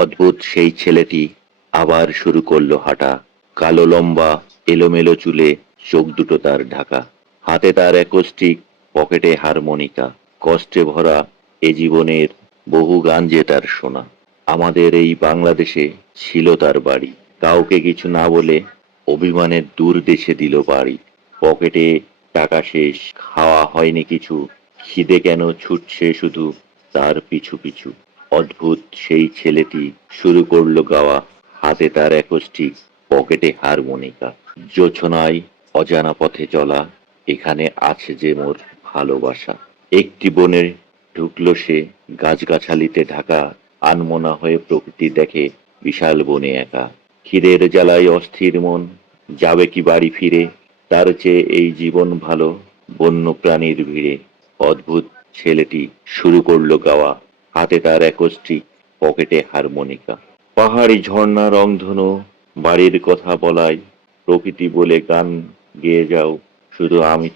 অদ্ভুত সেই ছেলেটি আবার শুরু করলো হাঁটা। কালো লম্বা এলোমেলো চুলে চোখ দুটো তার ঢাকা, হাতে তার অ্যাকোস্টিক, পকেটে হারমোনিকা। কষ্টে ভরা এ জীবনের বহু গান যে তার শোনা। আমাদের এই বাংলাদেশে ছিল তার বাড়ি, কাউকে কিছু না বলে অভিমানের দূর দেশে দিল বাড়ি। পকেটে টাকা শেষ, খাওয়া হয়নি কিছু, খিদে কেন ছুটছে শুধু তার পিছু পিছু। অদ্ভুত সেই ছেলেটি শুরু করলো গাওয়া, হাতে তার অ্যাকোস্টিক, পকেটে হারমোনিকা। জোছনায় অজানা পথে চলা, এখানে আছে যে মোর ভালোবাসা। একটি বনে ঢুকলো সে, গাছগাছালিতে ঢাকা, আনমনা হয়ে প্রকৃতি দেখে বিশাল বনে একা। খিদের জ্বালায় অস্থির মন, যাবে কি বাড়ি ফিরে, তার চেয়ে এই জীবন ভালো বন্য প্রাণীর ভিড়ে। অদ্ভুত ছেলেটি শুরু করলো গাওয়া, হাতে তার অ্যাকোস্টিক, পকেটে হারমোনিকা। পাহাড়ি ঝর্ণা রংধনু বাড়ির কথা বলায়, প্রকৃতি বলে গান গেয়ে যাও, শুধু আমি